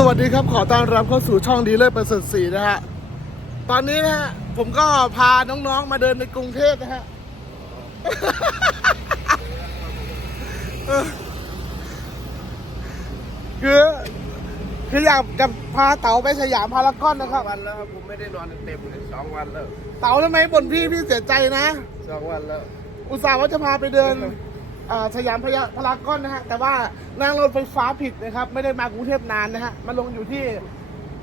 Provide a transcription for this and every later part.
สวัสดีครับขอต้อนรับเข้าสู่ช่องดีเลิศประเสริฐศรีนะฮะ ตอนนี้นะฮะผมก็พาน้องๆมาเดินในกรุงเทพนะฮะเออคือคืออยากจะพาเต๋าไปสยามพารากอนนะครับ วันแล้วครับผมไม่ได้นอนเต็มเลยสองวันแล้วเต๋าทำไมบ่นพี่พี่เสียใจนะ สองวันแล้ว อุตส่าห์ว่าจะพาไปเดินอ่า สยามพยาพารากอนนะฮะ แต่ว่านั่งรถไฟฟ้าผิดนะครับ ไม่ได้มากรุงเทพนานนะฮะ มาลงอยู่ที่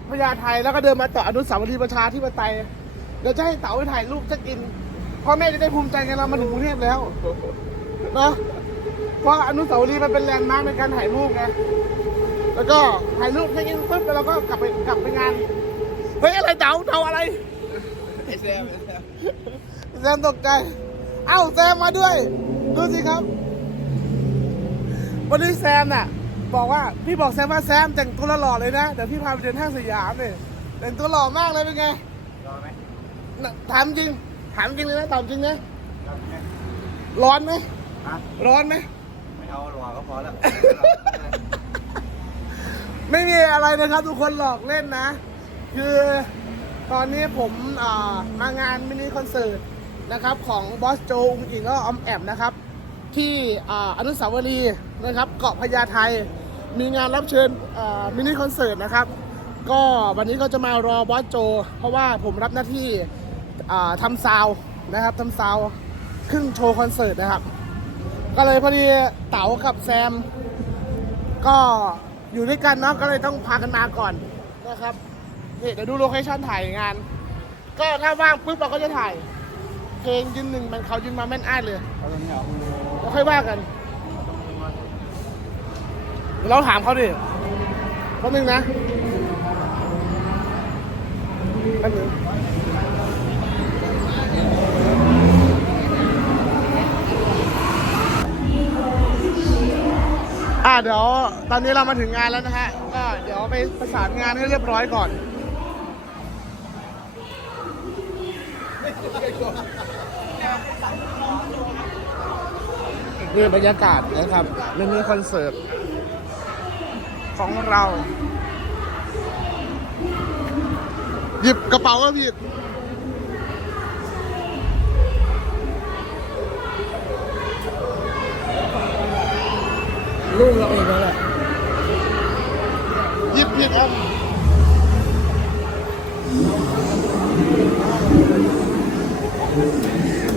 พญาไทแล้วก็เดินมาต่ออนุสาวรีย์ประชาธิปไตยเดี๋ยวจะให้เต๋าไปถ่ายรูปสักกินพ่อแม่จะได้ภูมิใจไงเรามาถึงกรุงเทพแล้วเนาะเพราะอนุสาวรีย์มันเป็นแลนด์มาร์คในการถ่ายรูปไงแล้วก็ถ่ายรูปให้กินปุ๊บแล้วเราก็กลับไปกลับไปงานเฮ้ยอะไรเต๋าเต๋าอะไรไอ้แซมแซมตกใจเอ้าแซมมาด้วย ดูสิครับ วันนี้แซมน่ะ บอกว่าพี่บอกแซมว่าแซมแต่งตัวหล่อเลยนะเดี๋ยวพี่พาไปเดินห้างสยามเนี่ยแต่งตัวหล่อมากเลยเป็นไงรอไหมน่ะถามจริงถามจริงเลยนะตอบจริงนะร้อนไหมฮะร้อนไหมไม่เอารอก็พอแล้ว ไม่มีอะไรนะครับ ทุกคนหลอกเล่นนะ คือตอนนี้ผมอ่ามางานมินิคอนเสิร์ตนะครับ ของบอสโจอุงอิงก็ออมแอมนะครับ ที่ออนุสาวรีย์นะครับ เกาะพญาไทมีงานรับเชิญมินิคอนเสิร์ตนะครับ ก็วันนี้ก็จะมารอบอสโจ เพราะว่าผมรับหน้าที่ทำซาวนะครับทำซาวขึ้นโชว์คอนเสิร์ตนะครับ ก็เลยพอดีเต๋ากับแซม ก็อยู่ด้วยกันเนาะก็เลยต้องพากันมาก่อนนะครับนี่เดี๋ยวดูโลเคชั่นถ่ายงาน ก็ถ้าว่างปุ๊บเราก็จะถ่ายเพลงยืนหนึ่งมันเขายืนมาแม่นอ้ายเลย แล้วค่อยว่ากันเดี๋ยวเราถามเขาดิแป๊บนึงนะแป๊บนึงอ่าเดี๋ยวตอนนี้เรามาถึงงานแล้วนะฮะ ก็เดี๋ยวไปประสานงานให้เรียบร้อยก่อน นี่บรรยากาศนะครับมินิคอนเสิร์ตของเรา หยิบกระเป๋าก็ผิดลูกเราเองแล้วแหละหยิบผิดอันแล้วก็ลงมามีความมั่นใจ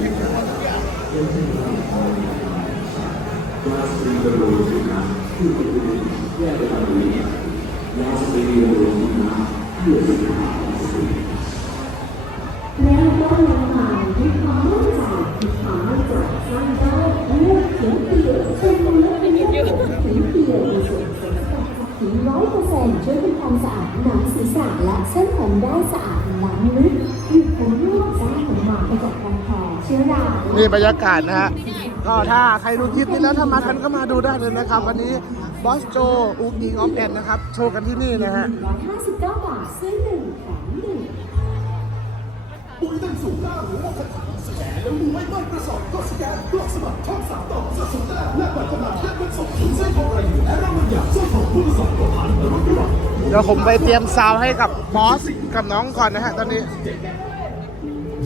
มีความมั่นใจสร้างได้เลือกเขียนเดียวเป็นเลือกเป็นเดียวเขียนเดียวมีส่วนผสมจา ช่วยทำความสะอาดหนังศีรษะและเส้นผมได้สะอาดล้ำลึกหยุดผมร่วงสร้างผมหมาปจากการแผลเชื้อรานี่บรรยากาศนะฮะ ก็ถ้าใครดูคลิปนี้แล้วถ้ามาทันก็มาดูได้เลยนะครับ วันนี้บอสโจอูกิงออฟแอนนะครับ โชว์กันที่นี่นะฮะร้อยห้าสิบเก้าบาทซื้อหนึ่งแถมหนึ่งเดี๋ยวผมไปเตรียมซาวให้กับบอสกับน้องก่อนนะฮะตอนนี้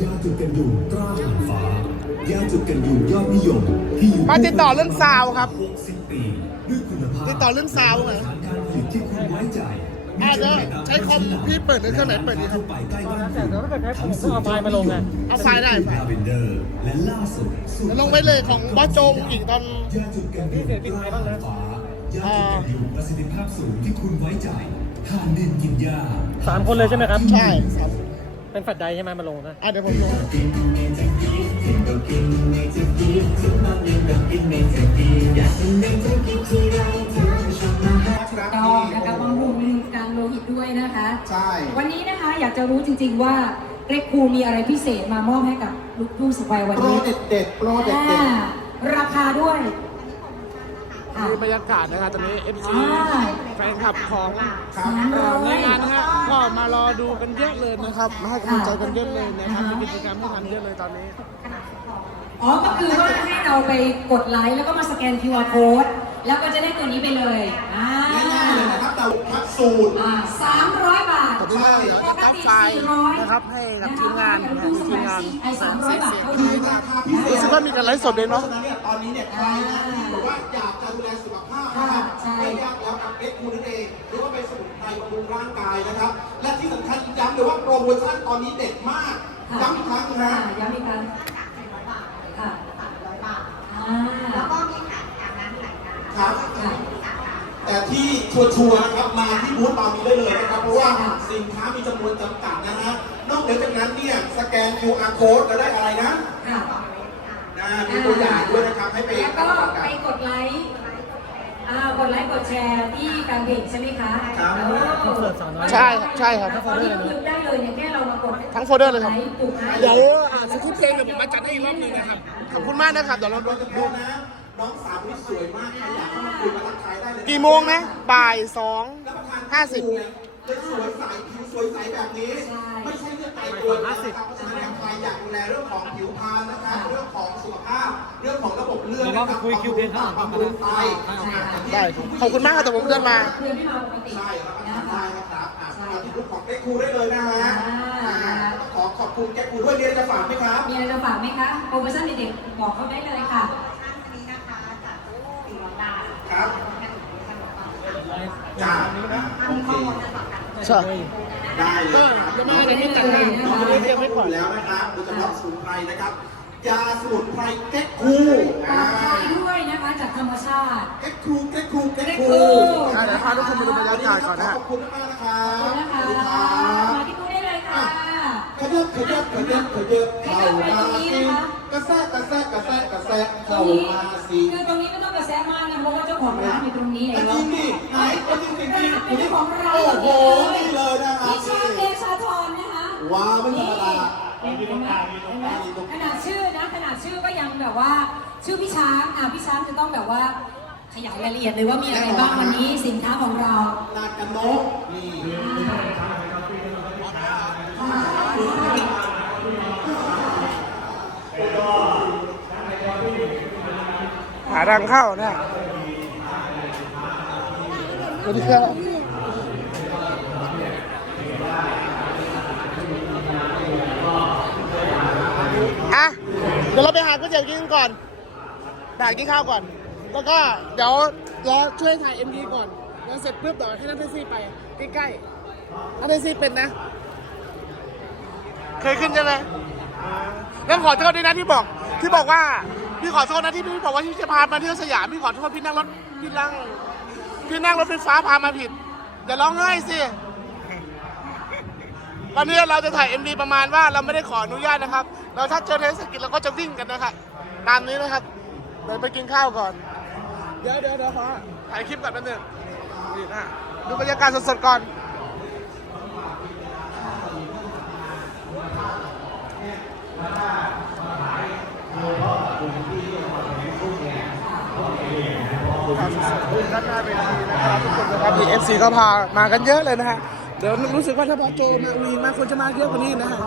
ยาจุดกันยุงตรา หางฟ้ายาจุดกันยุงยอดนิยมที่อยู่มาติดต่อเรื่องซาวด์ครับ60ปีด้วยคุณภาพติดต่อเรื่องซาวด์เหรอฐานการผลิตที่คุณไว้ใจอ่าเดี๋ยวใช้คอมพี่เปิดในเครื่องไหนเปิดดีครับไปใกล้บ้านคุณแต่ถ้าเกิดใช้ผมต้องเอาไฟล์มาลงไงเอาไฟล์ได้ไฟล์ลาเวนเดอร์และล่าสุดสูตรเดี๋ยวลงไปเลยของบอสโจอูกิงตอนยาจุดกันยุงตราหางฟ้ายาจุดกันยุงประสิทธิภาพสูงที่คุณไว้ใจห่านดินกินหญ้าสามคนเลยใช่ไหมครับ ใช่ครับเป็นแฟลชไดรฟ์ใช่ไหมมาลงนะอะเดี๋ยวผมลง ต้องนะคะบำรุงการโลหิตด้วยนะคะ ใช่ วันนี้นะคะอยากจะรู้จริง ๆ ว่าเรคคูมีอะไรพิเศษมามอบให้กับลูกผู้สบายวันโปรนี้เด็ดเด็ดๆโปรเด็ดอ่าเด็ดราคาด้วยอะมีบรรยากาศนะครับตอนนี้ FC อ่า แฟนคลับของสามร้อยในงานนะฮะก็มารอดูกันเยอะเลยนะครับมาให้กำลังใจกันเยอะเลยนะครับมีกิจกรรมให้ทำเยอะเลยตอนนี้ อ๋อ ก็คือว่าให้เราไปกดไลค์แล้วก็มาสแกน QR code แล้วก็จะได้ตัวนี้ไปเลยอ่าง่ายๆเลยนะครับแต่ทักสูตรอ่าสามร้อยบาทตอนนี้เราเหลืออัพไฟล์นะครับให้กับทีมงานนะฮะทีมงานไอ้สามร้อยบาทเท่านั้น ราคาพิเศษรู้สึกว่ามีการไลฟ์สดด้วยเนาะพรฉนั้นเนี่ยตอนนี้เนี่ยใครนะที่บอกว่าอยากจะดูแลสุขภาพนะครับใช่ ไม่ยากแล้วกับเอ็กซ์คูนั่นเองหรือว่าเป็นสมุนไพรบำรุงร่างกายนะครับ และที่สำคัญย้ำเลยว่าโปรโมชั่นตอนนี้เด็ดมากย้ำอีกครั้งนะอ่าฮะย้ำอีกครั้งค่ะอ่า แล้วก็มีขายอาบน้ำหลายการครับค่ะแต่ที่ชัวร์ๆนะครับมาที่บูธตอนนี้ได้เลยนะครับ เพราะว่าใช่ค่ะสินค้ามีจำนวนจำกัดนะฮะนอกเหนือจากนั้นเนี่ยสแกน QR code จะได้อะไรนะค่ะนะมีตัวอย่างด้วยนะครับให้ไปแล้วก็ไปกดไลค์อ่ากดไลค์กดแชร์ที่แฟนเพจใช่ไหมคะครับคอนเสิร์ตสาวน้อยใช่ครับใช่ครับตอนนี้ก็คือได้เลยเนี่ยแค่เรามากดทั้งโฟลเดอร์เลยครับไค์ปุ่มไลค์เดี๋ยวอ่าสคริปต์เพลงเดี๋ยวผมมาจัดให้อีกรอบหนึงนะครับ ขอบคุณมากนะครับ เดี๋ยวเราโดยเฉดูพาะนะ น้องสาวที่สวยมากใครอยากเข้ามาคุยมาทักทายได้เลยกี่โมงนะบ่ายสอง รับประทานห้าสิบเลยสวยใสผิวสวยใสแบบนี้ไม่ใช่เรื่องไกลตัวนะครับเพราะฉะนั้นใครอยากดูแลเรื่องของผิวพรรณนะครับเรื่องของสุขภาพ เรื่องของระบบเลือดเดี๋ยวเราไปคุยคิวเพลงข้างหลังก่อนบำรุงไตได้ครับขอบคุณมากครับแต่ผมเดินมา เพื่อนไม่มาปกติใช่รับประนะทานคะได้นะครับอะมาที่รูปของเก๊กคูได้เลยนะฮะอ่า อ่าขอขอบคุณแก๊กคูด้วยมีอะไรจะฝากไหมครับ มีอะไรจะฝากไหมคะ โปรโมชั่นเด็กๆบอกเขาได้เลยค่ะ อันนี้นะคะจากสี่ร้อย บาทครับแค่ถึงขนมปังจ้าถ้ามีข้อมูลจะสอบกันใช่ได้เลยจะมาในมิตรนะน้องเราเรีเรียยกกไม่ไม่ก่ก่ออนนแล้วนะครับโดยเฉพาะสมุนไพรนะครับยาสมุนไพรเก๊กคูปลอดภัยด้วยนะคะจากธรรมชาติ เก๊กคูเก๊กคูเก๊กคูเก๊กคูอะเดี๋ยวพาทุกคนไปดูบรรยากาศก่อนนะฮะขอบคุณมากๆนะครับขอบคุณนะคะขอบคุณครับมาที่กูได้เลยค่ะขยับขยับขยับขยับเข้ามาสิกระแซะกระแซะกระแซะกระแซะตรเข้างนี้มาสิคือตรงนี้ไม่ต้องกระแสมากนะเพราะว่าเจ้าของร้านอยู่ตรงนี้จเองริงดิไหนจริงจริงจริงเป็นเจ้าของร้านโอ้โหนี่เลยนะครับพี่ชาเดชาธรนะคะว้าวไม่ธรรมดาเห็นไหมเห็นไหมขนาดชื่อนะขนาดชื่อก็ยังแบบว่า ชื่อพี่ช้างอะพี่ช้างจะต้องแบบว่าขยายรายละเอียดเลยว่ามีอะไรบ้างวันนี้สินค้าของเรานาดกันนกนี่หาทางเข้านะส วัสดีครับอะเดี๋ยวเราไปหาก๋วยเตี๋ยวกินกันก่อนไปหากินข้าวก่อน แล้วก็เดี๋ยวรอช่วยถ่ายเอ็มดีก่อน แล้วเสร็จปุ๊บเดี๋ยวให้นั่งแท็กซี่ไปใกล้ๆนั่งแท็กซี่เป็นนะ เคยขึ้นใช่ไหมแล้วขอโทษด้วยนะที่บอก ที่บอกว่า พี่ขอโทษนะที่พี่บอกว่าที่จะพามาเที่ยวสยาม พี่ขอโทษพี่นั่งรถพี่นั่ง พี่นั่งรถไฟฟ้าพามาผิดอย่าร้องไห้สิตอนนี้เราจะถ่าย MV ประมาณว่าเราไม่ได้ขออนุญาตนะครับ เราถ้าเจอเทศกิจเราก็จะวิ่งกันนะครับตามนี้นะครับเดี๋ยวไปกินข้าวก่อน เดี๋ยวเดี๋ยวเดี๋ยวขอถ่ายคลิปก่อนแป๊บนึงนี่นะดูบรรยากาศสดๆก่อน ด้านหน้าเวทีนะครับทุกคนนะครับมีเอฟซีก็พามากันเยอะเลยนะฮะเดี๋ยวรู้สึกว่าถ้าพอโจมามีมาคนจะมาเยอะกว่านี้นะฮะ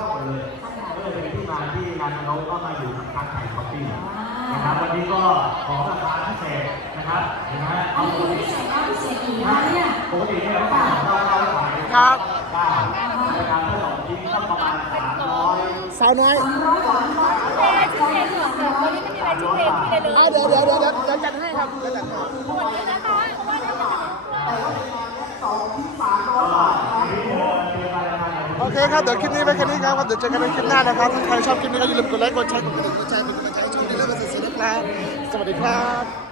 นะครับวันนี้ก็ขอราคาพิเศษนะครับเห็นไหมเอาตัวพิเศษเอาพิเศษอีกนะเนี่ยปกติเนี่ยเราขายเราเราขายครับเก้าในการผสมชิ้นก็ประมาณสามร้อยสาวน้อยสามร้อยสามร้อยเอาเดี๋ยวเดี๋ยวเดี๋ยวเดี๋ยวเดี๋ยวจัดให้ครับเดี๋ยวจัดให้โอเคครับ เดี๋ยวคลิปนี้ไปแค่นี้ครับเดี๋ยวเจอกันในคลิปหน้านะครับ ถ้าใครชอบคลิปนี้ก็อย่าลืมกดไลค์ กดแชร์ กดกระดิ่งกดแชร์กดกระจายช่องนี้แล้วก็เสียนะครับสวัสดีครับ